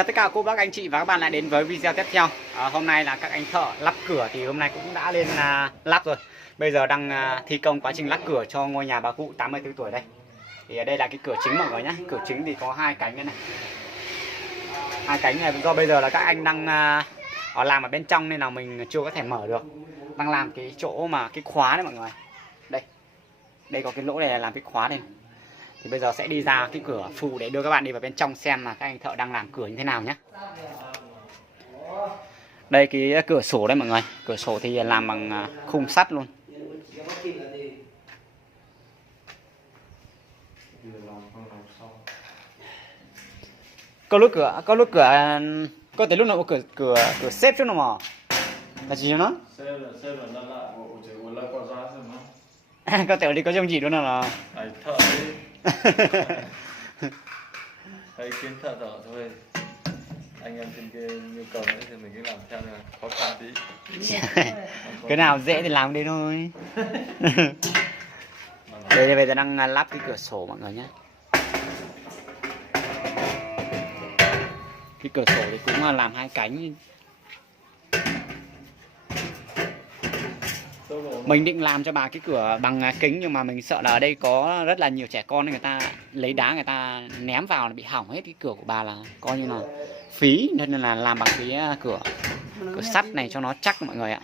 chào tất cả cô bác anh chị và các bạn lại đến với video tiếp theo. Hôm nay là các anh thợ lắp cửa thì hôm nay cũng đã lên lắp rồi. Bây giờ đang thi công quá trình lắp cửa cho ngôi nhà bà cụ 84 tuổi đây. Thì ở đây là cái cửa chính mọi người nhé. Cửa chính thì có hai cánh này. Hai cánh này do bây giờ là các anh đang làm ở bên trong nên là mình chưa có thể mở được. Đang làm cái chỗ mà cái khóa đấy mọi người. Đây. Đây có cái lỗ này là làm cái khóa đây. Thì bây giờ sẽ đi ra cái cửa phụ để đưa các bạn đi vào bên trong xem là các anh thợ đang làm cửa như thế nào nhé. Đây cái cửa sổ đây mọi người. Cửa sổ thì làm bằng khung sắt luôn. Có lúc cửa có thể lúc nào có cửa xếp chút nào mà là gì nó có thể đi có trong gì đó là thợ đi. Thấy kiến thợ thôi. Anh em trên kia nhu cầu nữa thì mình cứ làm theo là khó khăn tí. Cái nào dễ thì làm đi thôi. Đây bây giờ đang lắp cái cửa sổ mọi người nhé. Cái cửa sổ thì cũng làm hai cánh. Mình định làm cho bà cái cửa bằng kính nhưng mà mình sợ là ở đây có rất là nhiều trẻ con nên người ta lấy đá người ta ném vào là bị hỏng hết cái cửa của bà, là coi như là phí, nên là làm bằng cái cửa sắt này cho nó chắc mọi người ạ.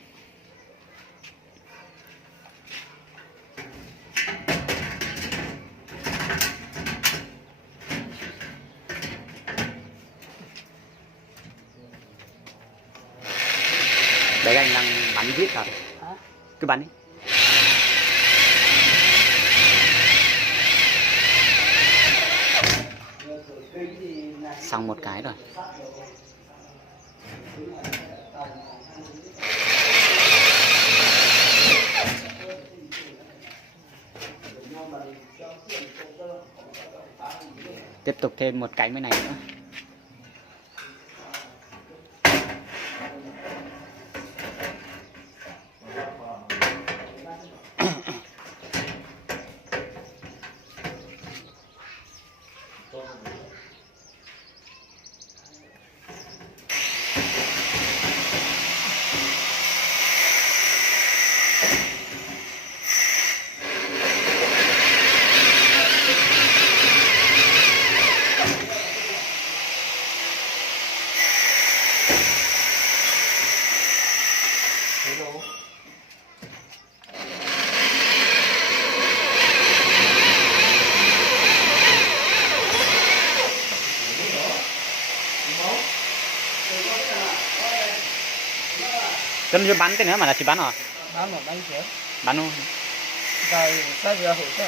Đấy anh đang bắn vít vào. Cứ bắn đi. Xong một cái rồi. Tiếp tục thêm một cánh bên này nữa. Cân chưa bắn cái nữa mà là chỉ bắn rồi. Bắn một bắn chứ. Bắn luôn. Rồi sao giờ hụt chứ.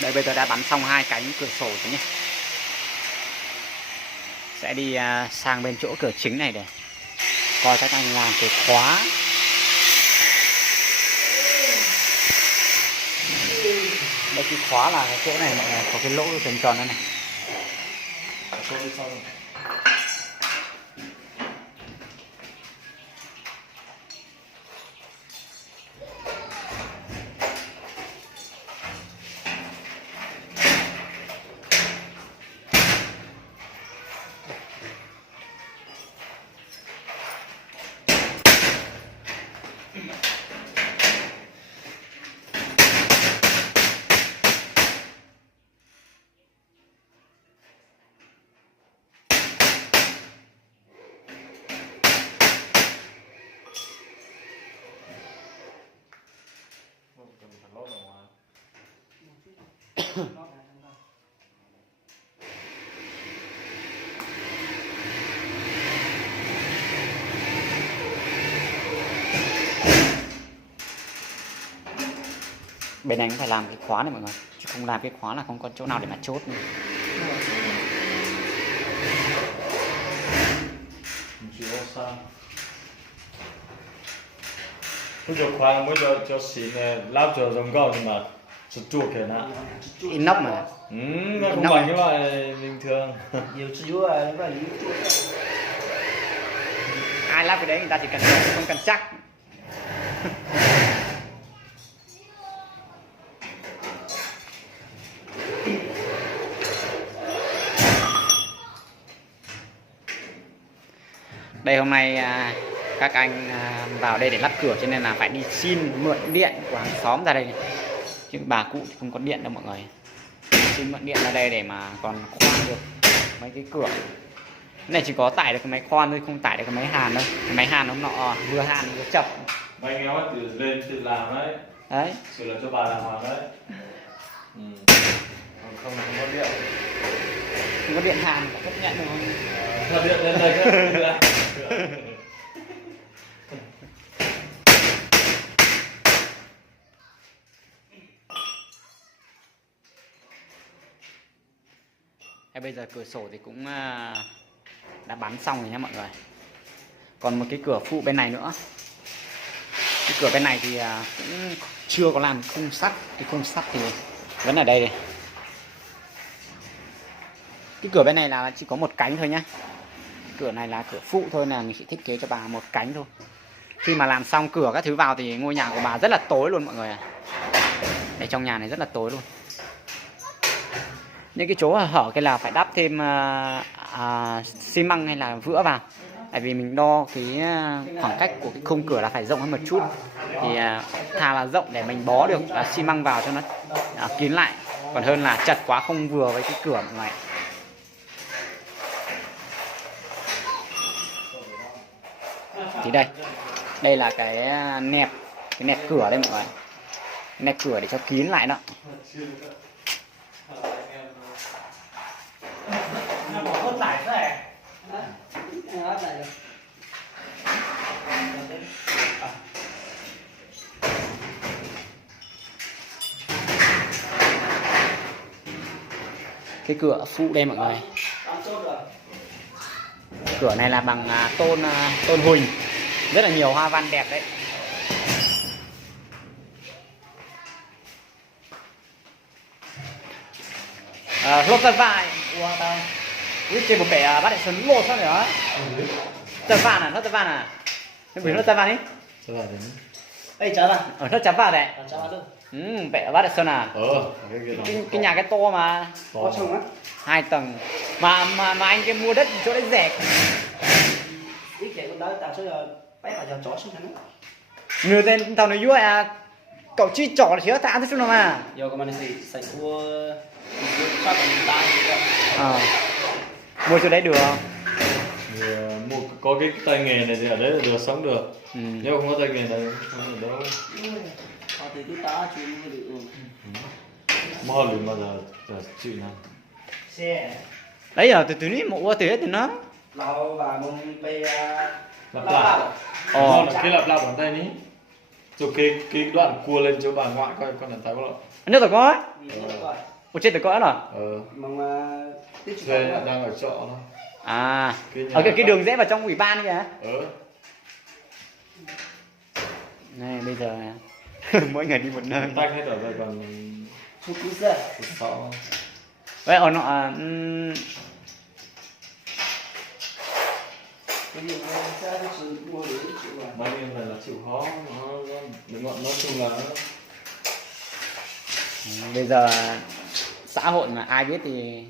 Đây bây giờ đã bắn xong hai cánh cửa sổ rồi nhé. Sẽ đi sang bên chỗ cửa chính này để coi các anh làm cái khóa. Đây cái khóa là cái chỗ này mọi người, có cái lỗ tròn tròn đây này. Bên này cũng phải làm cái khóa này mọi người, chứ không làm cái khóa là không có chỗ nào để mà chốt nữa. Chỉ có sao bây giờ khoan bây giờ cho xịn này lắp cho giống gạo nhưng mà chút chuột kìa nè. Inox mà. Nó không bằng cái loại bình thường. Nhiều chữ à, nó phải lý. Ai lắp cái đấy người ta chỉ cần không cần chắc. Đây hôm nay các anh vào đây để lắp cửa cho nên là phải đi xin mượn điện của hàng xóm ra đây này. Chứ bà cụ thì không có điện đâu mọi người. Xin mượn điện ra đây để mà còn khoan được mấy cái cửa. Cái này chỉ có tải được cái máy khoan thôi, không tải được cái máy hàn đâu. Cái máy hàn hôm nọ vừa hàn vừa chập. Mấy anh em ấy tự lên tự làm đấy. Đấy. Sự là cho bà làm hoàn đấy. Không có điện. Không có điện hàn chấp nhận được không? Cho điện lên đây cơ. Bây giờ cửa sổ thì cũng đã bắn xong rồi nhé mọi người. Còn một cái cửa phụ bên này nữa. Cái cửa bên này thì cũng chưa có làm khung sắt. Cái khung sắt thì vẫn ở đây này. Cái cửa bên này là chỉ có một cánh thôi nhá. Cửa này là cửa phụ thôi, là mình sẽ thiết kế cho bà một cánh thôi. Khi mà làm xong cửa các thứ vào thì ngôi nhà của bà rất là tối luôn mọi người ạ. Để trong nhà này rất là tối luôn. Những cái chỗ hở cái là phải đắp thêm xi măng hay là vữa vào. Tại vì mình đo cái khoảng cách của cái khung cửa là phải rộng hơn một chút. Thì thà là rộng để mình bó được xi măng vào cho nó kín lại. Còn hơn là chật quá không vừa với cái cửa mọi người. Thì đây là cái nẹp cửa đây mọi người. Nẹp cửa để cho kín lại đó. Cái cửa phụ đây mọi người. Cửa này là bằng tôn huỳnh, rất là nhiều hoa văn đẹp đấy. Lột tờ vải. Ui chơi một bẻ bắt lại xuân lột sao nữa. Tờ vải à, nó tờ vải à. Nó tờ vải đi. Tờ vải đấy. Ê chả là. Nó chấm vào đấy. Chả là đâu. Bẻ bắt lại xuân à. Cái nhà cái to mà. Có chồng á. 2 tầng. Mà anh cái mua đất chỗ đấy rẻ. Ít kể con đó tạo số giờ bé phải giờ chó xuống hắn. Người tên tao nói vui à. Cậu chi trỏ là chứ ta ăn thế nào mà. Giờ có mình gì sạch cua phát bằng tay vậy. Mua chỗ đấy được không? Mua có cái tay nghề này thì ở đấy là được, sống được. Nếu không có tay nghề này không được đâu. Họ từ cái tá chuyên mua được. Mua lười mà giờ chịu nào. Xe. Đấy giờ từ ní mua từ hết từ nó. Lâu và mông bê Lặp lại. Cái lặp lại bàn tay ní. Rồi cái đoạn cua lên chỗ bà ngoại coi con là tay có lọ. Nước tao có. Ủa chết tao có rồi. Mong tiếp tục Thuê đang ở trọ thôi. À. Ở cái đường rẽ vào trong ủy ban kìa. Này bây giờ mỗi người đi một nơi. Tách hết ở đây còn chút chút ra. Vậy ở nọ Cái điều này sẽ sử mua để chịu à. bao nhiêu này là chịu khó nó chung là bây giờ xã hội mà ai biết thì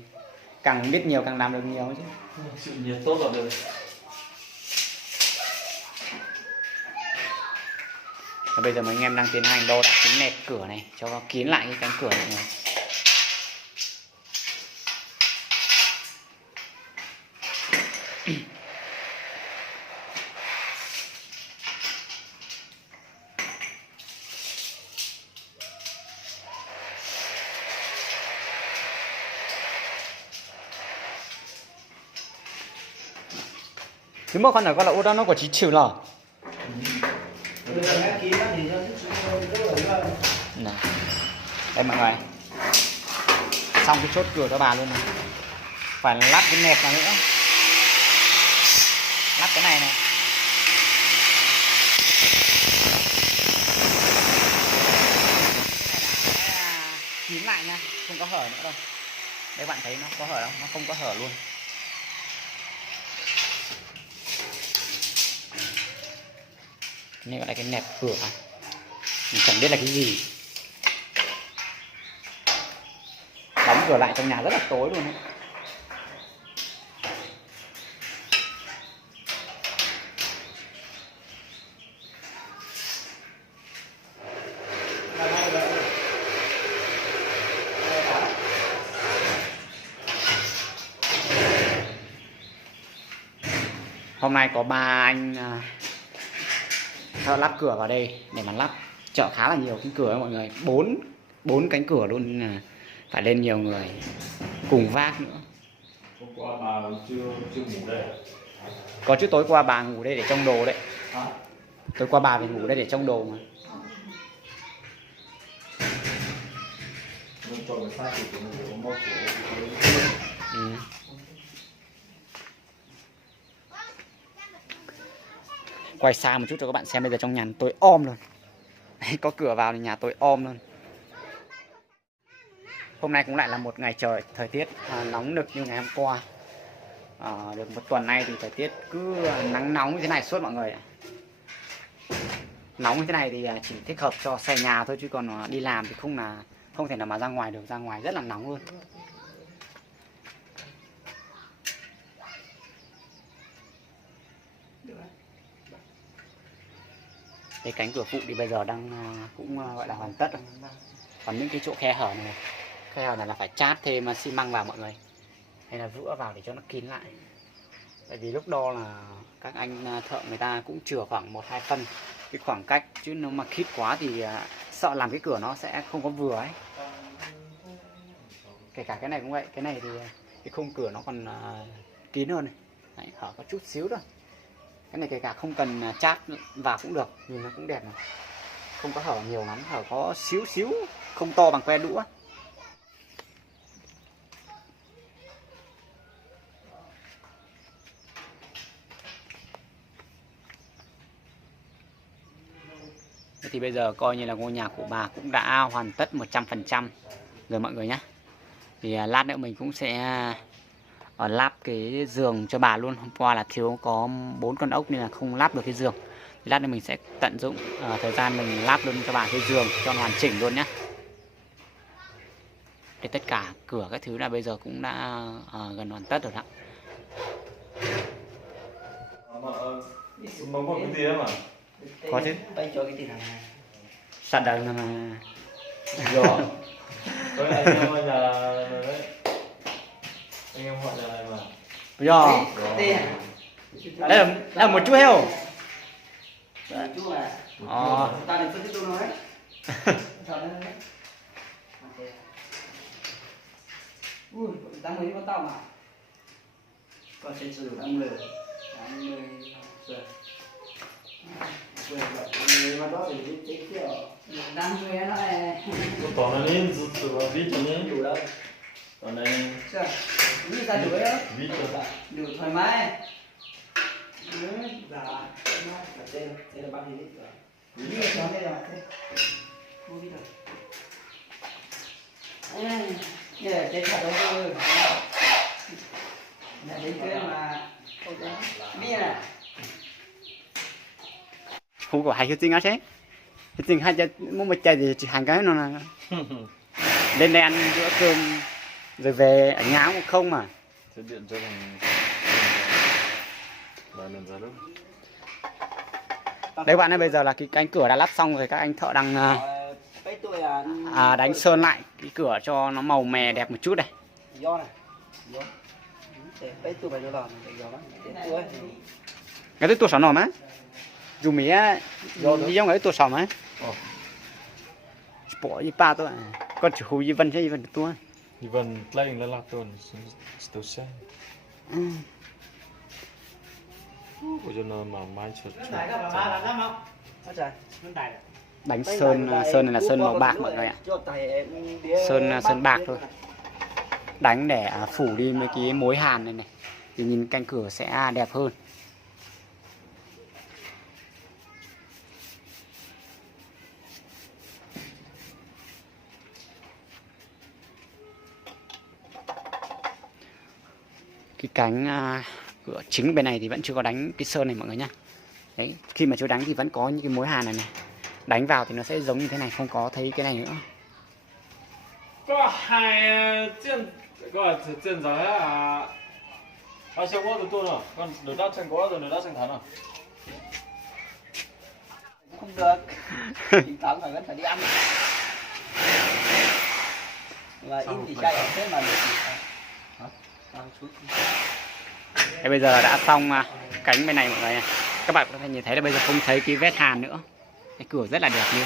càng biết nhiều càng làm được nhiều chứ. chịu nhiệt tốt là được. Và bây giờ mấy anh em đang tiến hành đo đạc cái nẹp cửa này cho nó kín lại cái cánh cửa này. Thứ một con này con là ô đó nó có chỉ chịu lò. Này. Đây mọi người, xong cái chốt cửa cho bà luôn này. Phải lắp cái nẹp vào nữa, lắp cái này này. Kín lại nha, không có hở nữa đâu. Đấy bạn thấy nó có hở không? Nó không có hở luôn. Này gọi là cái nẹp cửa à? Mình chẳng biết là cái gì. Đóng cửa lại trong nhà rất là tối luôn đấy. Hôm nay có 3 anh thợ lắp cửa vào đây để mà lắp, chở khá là nhiều cánh cửa ấy mọi người, bốn cánh cửa luôn nên là phải lên nhiều người cùng vác nữa. Hôm qua bà chưa ngủ đây. Có chứ, tối qua bà ngủ đây để trông đồ đấy. Hả? Tối qua bà phải ngủ đây để trông đồ mà. Nên cho người khác thì cũng ngủ một chỗ. Ừ. Quay xa một chút cho các bạn xem, bây giờ trong nhà tối om luôn. Có cửa vào thì nhà tối om luôn. Hôm nay cũng lại là một ngày trời thời tiết nóng nực như ngày hôm qua. Được một tuần nay thì thời tiết cứ nắng nóng như thế này suốt mọi người. Nóng như thế này thì chỉ thích hợp cho xây nhà thôi, chứ còn đi làm thì không thể nào mà ra ngoài được, ra ngoài rất là nóng luôn. Cái cánh cửa phụ thì bây giờ đang cũng gọi là hoàn tất rồi. Còn những cái chỗ khe hở này là phải chát thêm xi măng vào mọi người, hay là vữa vào để cho nó kín lại. Tại vì lúc đó là các anh thợ người ta cũng chừa khoảng 1-2 phân cái khoảng cách, chứ nếu mà khít quá thì sợ làm cái cửa nó sẽ không có vừa ấy. Kể cả cái này cũng vậy, cái này thì cái khung cửa nó còn kín hơn này. Đấy, hở có chút xíu thôi. Cái này kể cả không cần chát vào cũng được, nhìn nó cũng đẹp này. Không có hở nhiều lắm, hở có xíu xíu, không to bằng que đũa. Thì bây giờ coi như là ngôi nhà của bà cũng đã hoàn tất 100% rồi mọi người nhé. Thì lát nữa mình cũng sẽ lắp cái giường cho bà luôn. Hôm qua là thiếu có 4 con ốc nên là không lắp được cái giường. Thì lát nữa mình sẽ tận dụng thời gian mình lắp luôn cho bà cái giường cho nó hoàn chỉnh luôn nhé. Thì tất cả cửa các thứ là bây giờ cũng đã gần hoàn tất rồi đó. Mong có cái gì đó mà. Có chứ. Tay cho cái tiền hàng này. Sạch đời mà. Rồi. Tối nay anh em ở nhà đấy. Anh em họ nhà này mà. Rồi. Tiền. Đây là một chú heo. Chú à. Ta đừng phân tích tôi nói. Ui, đang mấy con tao mà. Con sẽ sử dụng 50. 50 rồi. Mà đó thì chết chưa? 50 nó này. Còn nó nên từ vào vít cho nhé. Đủ đâu. Còn đây. Chưa? Như ta đủ đấy. Vít cho bạn. Đủ thoải mái. Dạ. Đây là bao nhiêu lít rồi? Vít là cho đây rồi. Mua vít rồi. Như là trên thật đâu thôi. Là đến kia mà. Biết à? Không có hay cái tiếng á chứ. Cái tiếng hay cho muốn mà chơi thì chỉ hàng cái nó là lên đây ăn bữa cơm rồi về ở nhà cũng không mà. Sẽ điện cho thằng lần ra lúc. Đấy bạn ơi, bây giờ là cái cánh cửa đã lắp xong rồi, các anh thợ đang đánh sơn lại cái cửa cho nó màu mè đẹp một chút này. Do này. Do. Cái tôi phải do làm do đó. Cái tôi sỏ nọ mà. Dù mía đi giống cái tôi sỏ mà. Bỏ đi ba tôi. Con chủ khu Vân chứ Vân tôi. Vân lấy là tôi tôi xem. Ủa cho nó mà mai chuột. Nó đài các bà ba là lắm không? Nó trời, nó đài. Đánh sơn sơn này là sơn màu bạc mọi người ạ. Sơn bạc thôi. Đánh để phủ đi mấy cái mối hàn này này thì nhìn cánh cửa sẽ đẹp hơn. Cái cánh cửa chính bên này thì vẫn chưa có đánh cái sơn này mọi người nhá. Đấy, khi mà chưa đánh thì vẫn có những cái mối hàn này này. Đánh vào thì nó sẽ giống như thế này, không có thấy cái này nữa. Có hai chân giỏi à. À xem có tôi rồi, còn nửa đắt chân có rồi nửa đắt chân thắn à. Không được. Chính tắm phải vẫn phải đi ăn. Và in thì chạy ở thế mà được. Thế bây giờ đã xong cánh bên này mọi người. Các bạn có thể nhìn thấy là bây giờ không thấy cái vết hàn nữa. Cái cửa rất là đẹp luôn.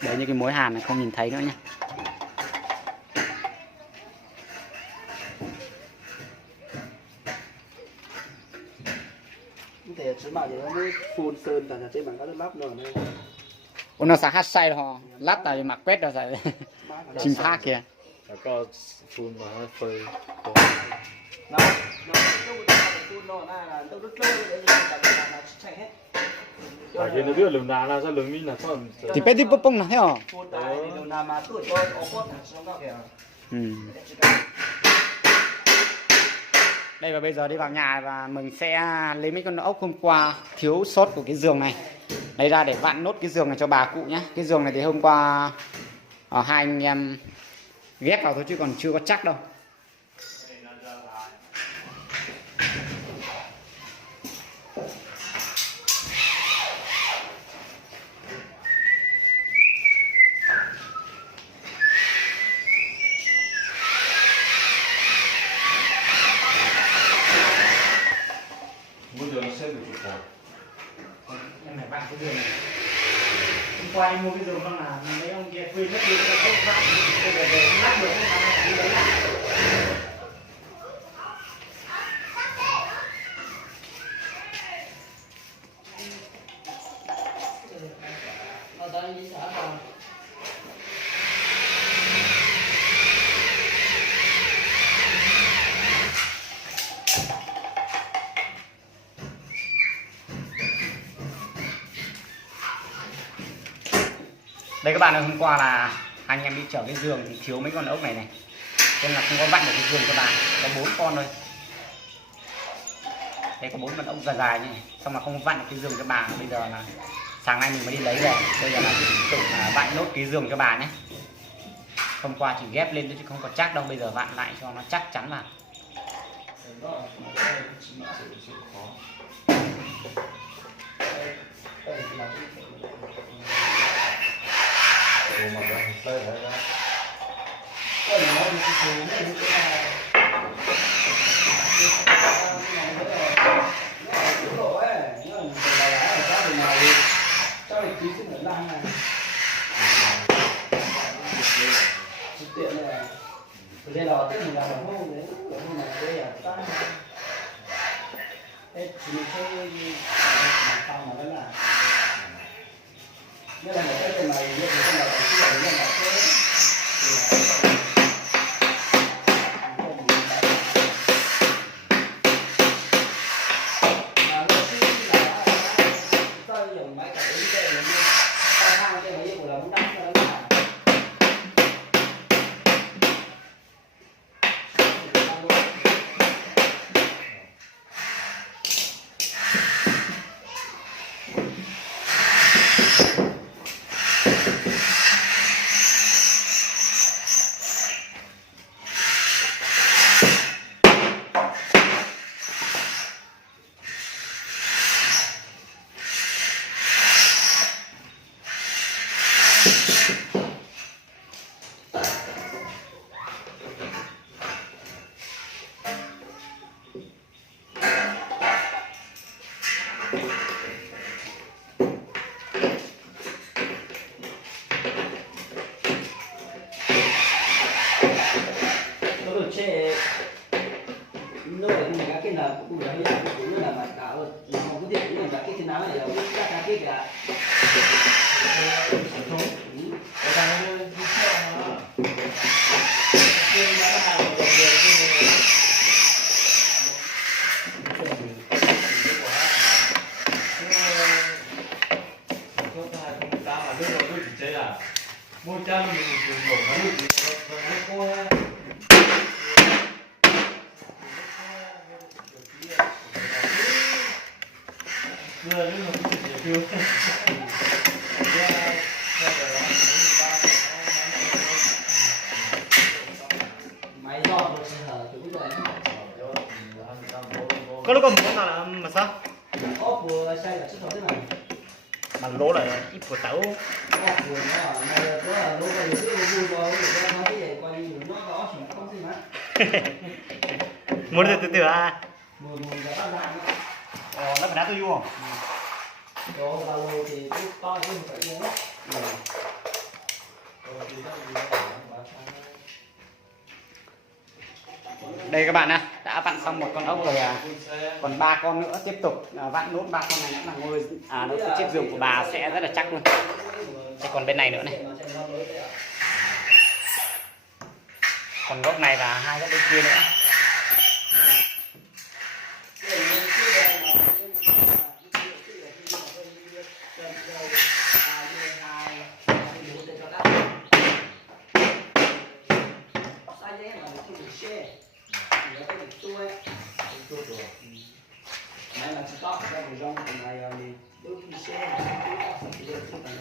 Đấy, như cái mối hàn này không nhìn thấy nữa nhé. Thì chứ mà thì nó mới phun sơn cả trên bằng các lắp rồi này. Ủa nó sẽ hát say rồi, lát tại mặc quét rồi sẽ chìm thác kìa. Có phun mà nó phơi. Nó phun nó là đâu rất lâu đấy là chạy hết. À cái nó biết lường đá là sao lường min là sao. Thì bé đi bông là thấy không? Phun tại thì đâu nào mà tuổi cho ô cốt là xong đó kìa. Đây và bây giờ đi vào nhà và mình sẽ lấy mấy con ốc hôm qua thiếu sót của cái giường này lấy ra để vặn nốt cái giường này cho bà cụ nhé. Cái giường này thì hôm qua hai anh em ghép vào thôi chứ còn chưa có chắc đâu. Em phải vặn cái giường này. Hôm qua anh mua cái giường con là mấy ông kia thuê mất đi cái ốc vặn, bây giờ về lát được không mà đi lấy lại. Đây các bạn ơi, hôm qua là anh em đi chở cái giường thì thiếu mấy con ốc này này, nên là không có vặn được cái giường cho bà, có 4 con thôi. Đây có 4 con ốc dài dài như này, xong mà không vặn được cái giường cho bà. Bây giờ là sáng nay mình mới đi lấy về, bây giờ là tiếp tục vặn nốt cái giường cho bà nhé. Hôm qua chỉ ghép lên chứ không có chắc đâu, bây giờ vặn lại cho nó chắc chắn vào. Đây là cái mình làm bằng hông đấy, nhưng mà đây là ta đây chỉ cái tao mà vẫn là đây là một cái này như thế này thì cái này là cái cũng là hiện cũng là mà cả không có tiền cũng là cái thế nào này là các cái kìa Ở đây nó đi theo mà. Trên bán hàng ở dọc đường trên này. Mua chân mình dùng đổ nó được rồi cô ha. Vừa nhưng mà cũng nhiều chưa. máy dọn được hở chúng rồi Có lúc còn muốn nào là mà sao? ốp vừa xây là sức thế này Mà lỗ là ít của tấu. ốp vừa nó này có là lỗ này cứ vui rồi để cho nó cái gì coi như nó đó thì nó không gì mà Muốn từ từ à? mùi đã bắt ra nữa Nó phải đá tôi vô. đồ đầu thì cứ to chứ không phải nhớ Đây các bạn ạ, đã vặn xong một con ốc rồi còn 3 con nữa tiếp tục vặn nốt 3 con này nữa là ngôi nó chiếc giường của bà sẽ rất là chắc luôn. Thế còn bên này nữa này, còn gốc này và 2 gốc bên kia nữa. này là stock cho người trong này thì đôi khi xe thì được không phải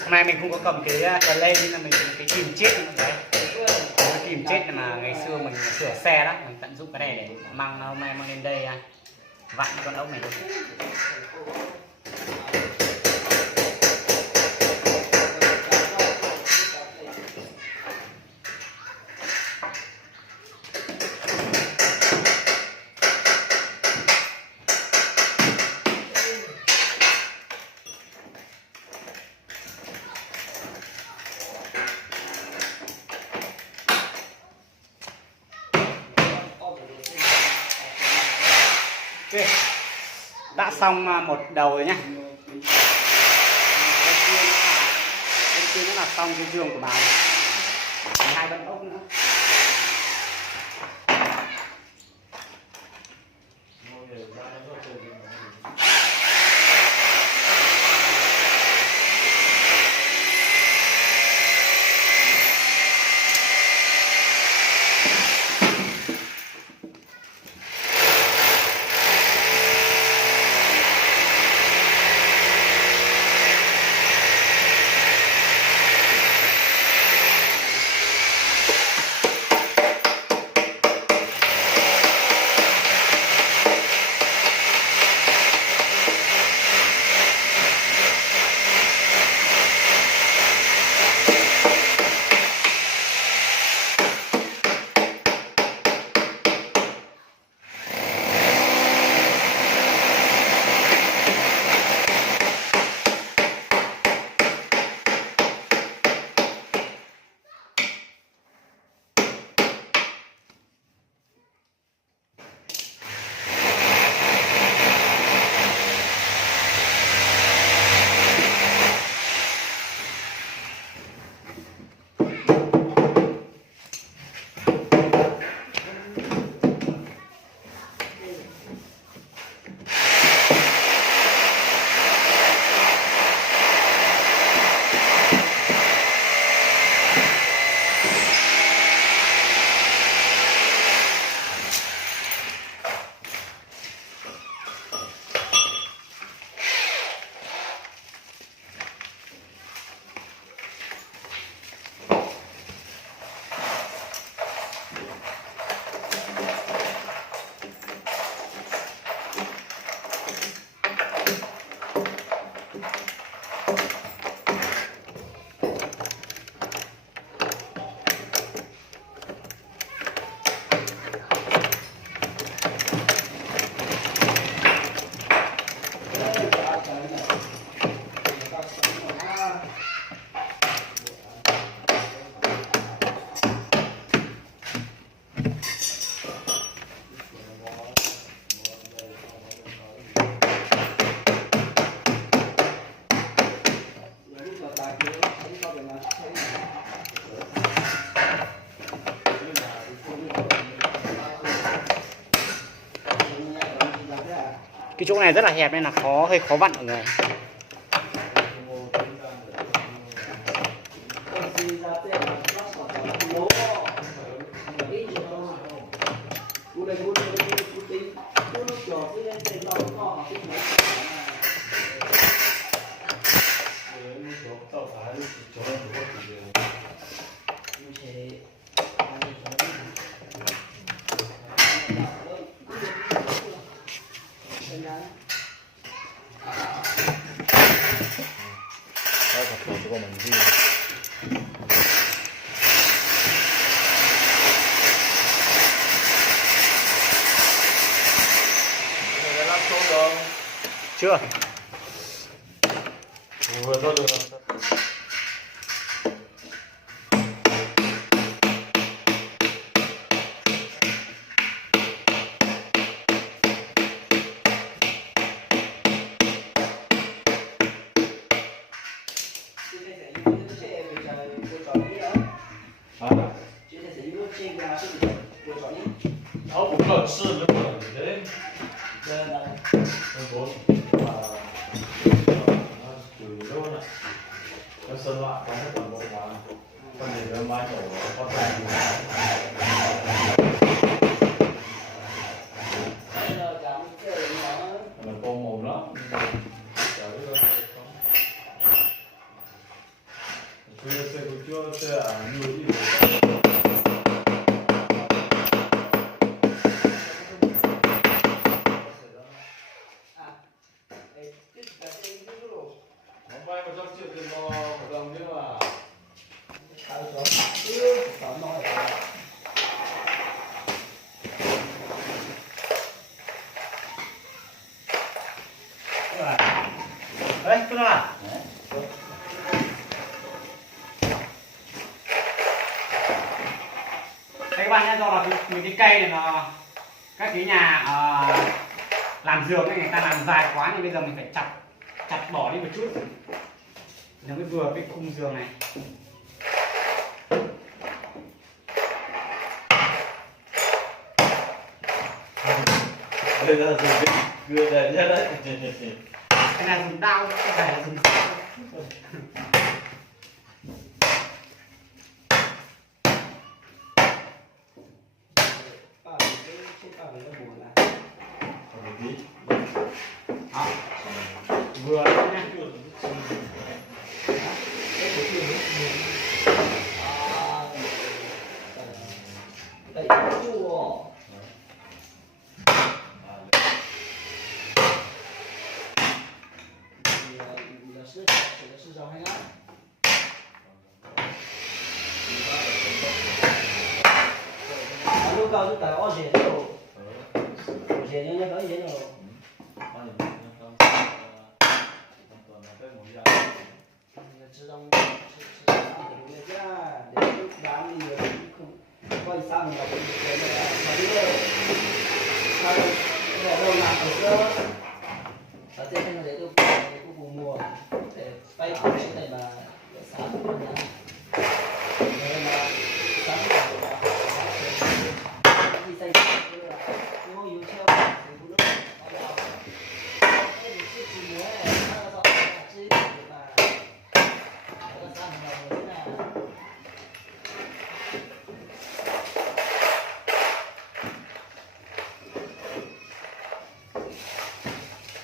Hôm nay mình không có cầm cái cờ lên nhưng mà mình dùng cái kìm chết đấy. Cái kìm chết mà ngày xưa mình sửa xe đó, mình tận dụng cái này để hôm nay mang lên đây vặn con ốc này. Ok, đã xong một đầu rồi nhá. Bên kia cũng là xong cái giường của bà này. 2 con ốc nữa. cái mà Cái chỗ này rất là hẹp nên là hơi khó vặn mọi người. Đây là của mình gì? Lắp xuống rồi. Chưa. Vừa thôi được rồi. Ốc cũng cần sư nữa mà thế. Bố chủ yếu này. Nó sơn lại có hết toàn bộ mà. Con gì nó mai nổ con tay. Mình cô mồm lắm. Trời ơi. Chưa nhiều gì. Vay 100 triệu tiền bò hợp đồng chứ mà. Đấy, cứ nào. Đây các bạn nhé, do là cái cây này nó các cái nhà làm giường này người ta làm dài quá nên bây giờ mình phải chặt bỏ đi một chút nó mới vừa cái khung giường này. Đây là dùng cái cưa này nhất đấy. Cái này dùng dao, cái này là dùng dao. Vừa nhá. Lúc cao lúc cao dễ đâu, dễ nhá nhá dễ đâu. Chứ không để ra để lúc đám đi không quay sang là cái này mà đi đâu sao đâu làm được ở trên cái này tôi cũng cùng mùa để bay cũng chỉ để mà sáng luôn nhá để mà sáng đi xây nhưng mà yêu theo thì cũng được cái gì chứ gì nữa nó rõ là chứ mà nó sang là thế nào.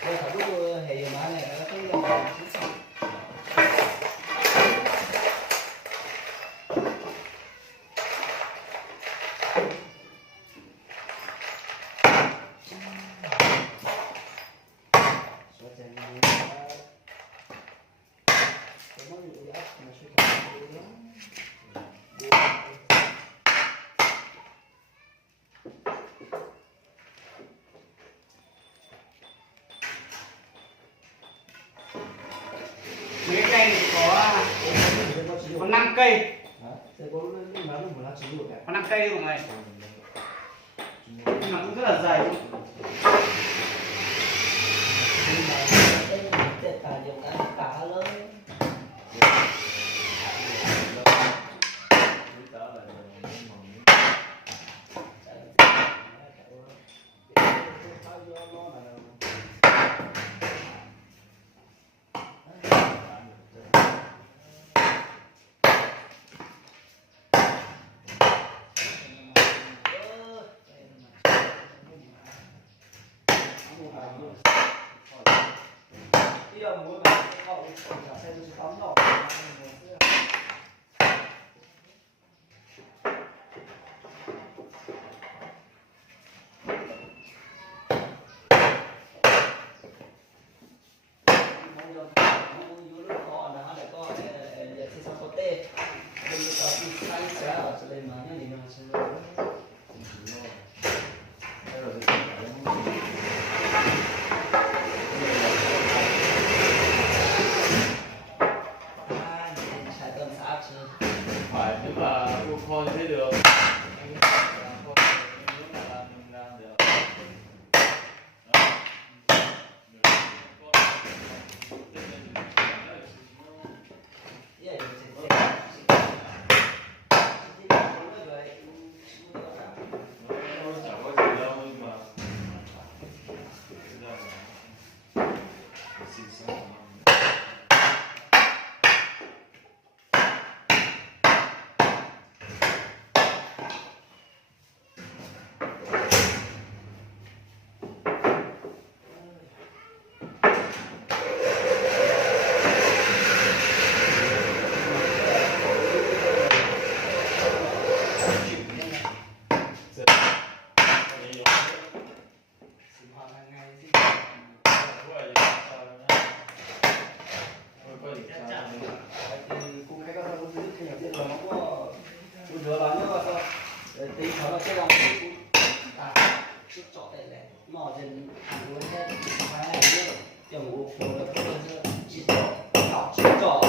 Đây phải lúc hệ mà này nó cái Mấy cái cây này có 5 cây. Có 5 cây mọi người. Nhưng mà cũng rất là dày. Xài tôm xả chứ. Phải, nếu mà mua kho thế được. Anh làm kho nếu mà làm mình làm được. Chẳng có gì đâu nhưng mà bây giờ xin xong. Tí thở vào cái lòng chút chọ đây này mò dần luôn hết phải này nữa chồng ngủ rồi chỉ trọ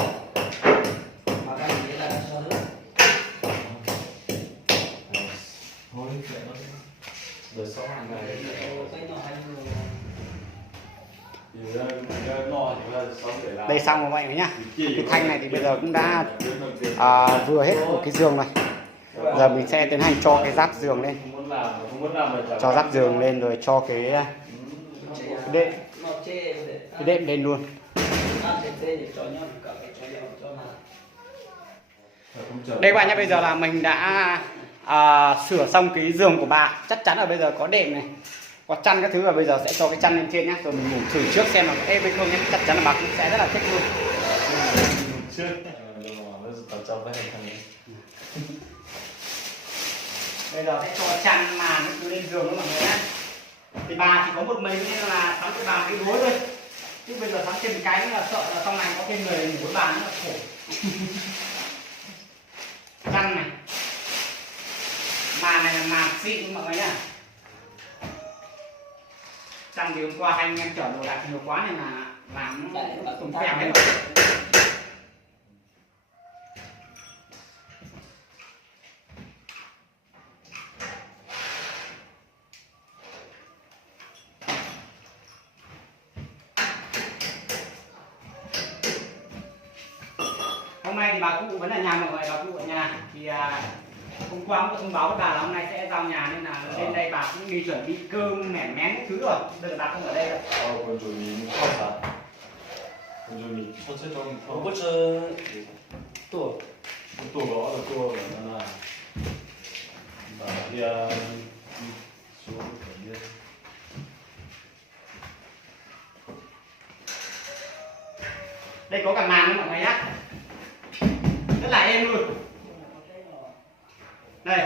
mà cái gì là cho nước Thôi kệ nó đi. Đời sống hàng ngày cái nó hay nhiều thì ra no thì ra sống để làm. Đây xong rồi mọi người nhá. Cái thanh này thì bây giờ cũng đã vừa hết một cái giường rồi. Giờ mình sẽ tiến hành cho cái giáp giường lên, cho giáp giường lên rồi cho cái đệm lên luôn. Đây các bạn nhé, bây giờ là mình đã sửa xong cái giường của bà. Chắc chắn là bây giờ có đệm này, có chăn các thứ, và bây giờ sẽ cho cái chăn lên trên nhé. Rồi mình ngủ thử trước xem là có êm hay không nhé. Chắc chắn là bà cũng sẽ rất là thích luôn. Bây giờ sẽ cho chăn màn lên giường đó mọi người nhé. Thì bà chỉ có một mình nên là sắm cho bà cái gối thôi. Chứ bây giờ sắm thêm cái là sợ là trong này có thêm người ngủ với bà nữa là khổ. Chăn này, màn này là màn xịn mọi người nhá. Chăn thì hôm qua hai anh em chở đồ đạc nhiều quá nên là làm nó tùng kèm hết. Hôm nay thì bà cụ vẫn ở nhà mọi người, bà cụ ở nhà thì hôm qua cũng có thông báo với bà là hôm nay sẽ giao nhà nên là lên đây bà cũng đi chuẩn bị cơm mẻ mén các thứ rồi. Bây giờ bà không ở đây đâu. còn rồi mình không phải. Còn rồi mình không sẽ trong không. bữa trưa tuổi 또 đó là 또 là bà đi xuống phải đi. Đây có cả màn nữa mọi người nhá, rất là êm luôn. Đây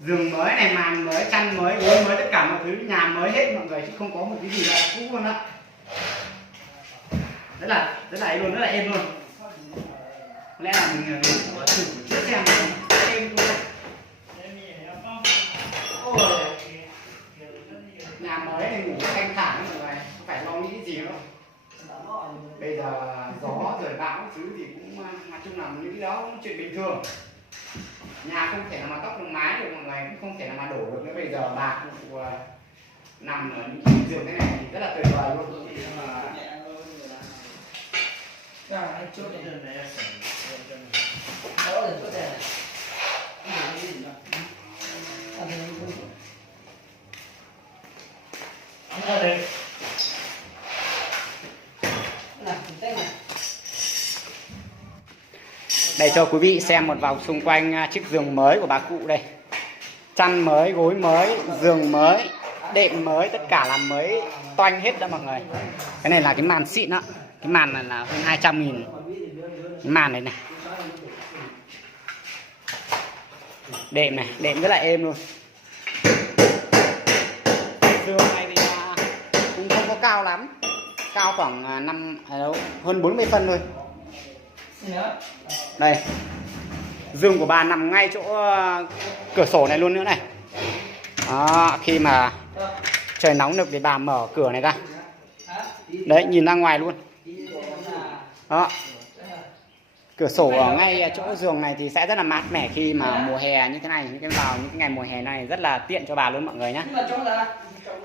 giường mới này, màn mới, chăn mới, gối mới, tất cả mọi thứ nhà mới hết mọi người, chứ không có một cái gì là cũ luôn đó. Rất là êm luôn, rất là êm luôn. Có lẽ là mình thử trước xem êm luôn. Ôi, nhà mới này ngủ thanh thản mọi người, không phải lo nghĩ gì nữa. Bây giờ gió rồi bão thứ thì cũng nói chung là những cái đó cũng chuyện bình thường. Nhà không thể nào mà tóc được mái được mọi người, cũng không thể nào mà đổ được nữa. Bây giờ bà cụ nằm ở những giường thế này thì rất là tuyệt vời luôn. anh chốt này đó là chốt này Để cho quý vị xem một vòng xung quanh chiếc giường mới của bà cụ đây. Chăn mới, gối mới, giường mới, đệm mới, tất cả là mới toanh hết đó mọi người. Cái này là cái màn xịn đó. Cái màn này là hơn 200.000. Cái màn này này. Đệm này, đệm rất là êm luôn. Giường này thì cũng không có cao lắm. Cao khoảng hơn 40 phân thôi. Đây. Giường của bà nằm ngay chỗ cửa sổ này luôn nữa này. Đó, khi mà trời nóng nực thì bà mở cửa này ra. Đấy, nhìn ra ngoài luôn. Đó. Cửa sổ ở ngay chỗ giường này thì sẽ rất là mát mẻ khi mà mùa hè như thế này, những cái ngày mùa hè này rất là tiện cho bà luôn mọi người nhé.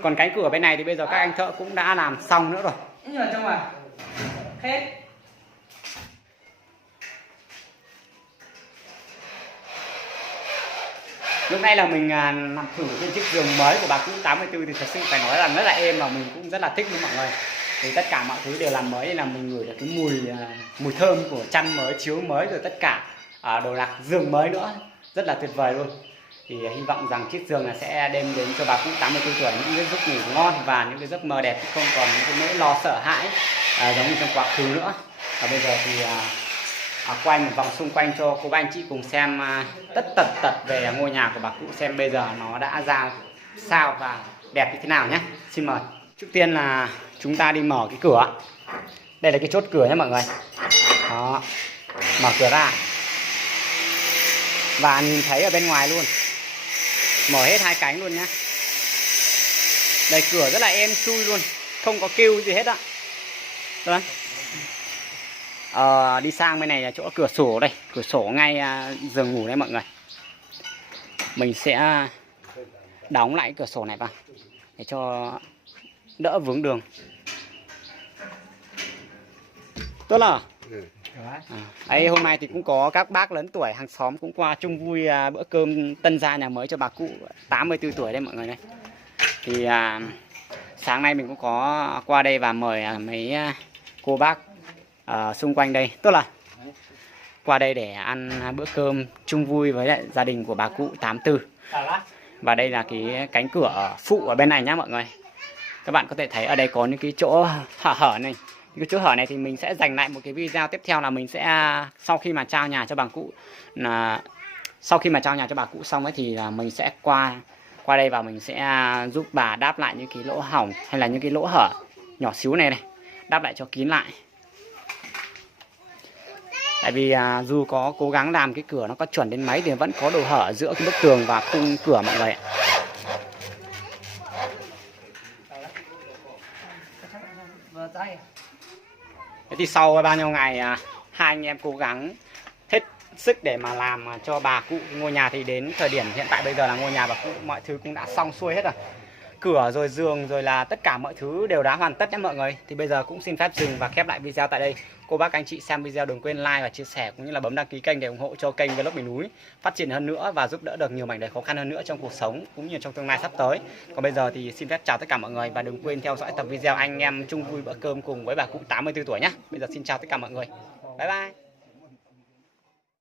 Còn cánh cửa bên này thì bây giờ các anh thợ cũng đã làm xong nữa rồi. Nhưng mà trong này hết. Lúc này là mình nằm thử trên chiếc giường mới của bà cũ 84 thì thật sự phải nói là rất là êm và mình cũng rất là thích luôn mọi người. Thì tất cả mọi thứ đều làm mới nên là mình ngửi được cái mùi thơm của chăn mới, chiếu mới rồi tất cả đồ đạc giường mới nữa, rất là tuyệt vời luôn. Thì hy vọng rằng chiếc giường này sẽ đem đến cho bà cũ 84 tuổi những cái giấc ngủ ngon và những cái giấc mơ đẹp, không còn những cái nỗi lo sợ hãi giống như trong quá khứ nữa. Và bây giờ thì quay một vòng xung quanh cho cô bác anh chị cùng xem tất tật về ngôi nhà của bà cụ, xem bây giờ nó đã ra sao và đẹp như thế nào nhé. Xin mời. Trước tiên là chúng ta đi mở cái cửa. Đây là cái chốt cửa nhé mọi người. Đó. Mở cửa ra và nhìn thấy ở bên ngoài luôn. Mở hết hai cánh luôn nhé. Đây, cửa rất là êm chui luôn, không có kêu gì hết ạ. Đấy. Đi sang bên này là chỗ cửa sổ đây, cửa sổ ngay giường ngủ đấy mọi người. Mình sẽ đóng lại cửa sổ này vào để cho đỡ vướng đường. Tốt là ấy, hôm nay thì cũng có các bác lớn tuổi hàng xóm cũng qua chung vui bữa cơm tân gia nhà mới cho bà cụ 84 tuổi đây mọi người này. Thì sáng nay mình cũng có qua đây và mời mấy cô bác xung quanh đây, tức là qua đây để ăn bữa cơm chung vui với lại gia đình của bà cụ 84. Và đây là cái cánh cửa phụ ở bên này nhá mọi người. Các bạn có thể thấy ở đây có những cái chỗ hở này. Cái chỗ hở này thì mình sẽ dành lại một cái video tiếp theo, là mình sẽ sau khi mà trao nhà cho bà cụ xong ấy thì là mình sẽ qua đây và mình sẽ giúp bà đáp lại những cái lỗ hỏng hay là những cái lỗ hở nhỏ xíu này này, đáp lại cho kín lại. Tại vì dù có cố gắng làm cái cửa nó có chuẩn đến mấy thì vẫn có độ hở giữa cái bức tường và khung cửa mọi người ạ. Thế thì sau bao nhiêu ngày hai anh em cố gắng hết sức để mà làm cho bà cụ ngôi nhà, thì đến thời điểm hiện tại bây giờ là ngôi nhà bà cụ mọi thứ cũng đã xong xuôi hết rồi. Cửa rồi giường rồi là tất cả mọi thứ đều đã hoàn tất nhé mọi người. Thì bây giờ cũng xin phép dừng và khép lại video tại đây. Cô bác anh chị xem video đừng quên like và chia sẻ cũng như là bấm đăng ký kênh để ủng hộ cho kênh Vlog Miền Núi phát triển hơn nữa và giúp đỡ được nhiều mảnh đời khó khăn hơn nữa trong cuộc sống cũng như trong tương lai sắp tới. Còn bây giờ thì xin phép chào tất cả mọi người và đừng quên theo dõi tập video anh em chung vui bữa cơm cùng với bà cụ 84 tuổi nhé. Bây giờ xin chào tất cả mọi người. Bye bye.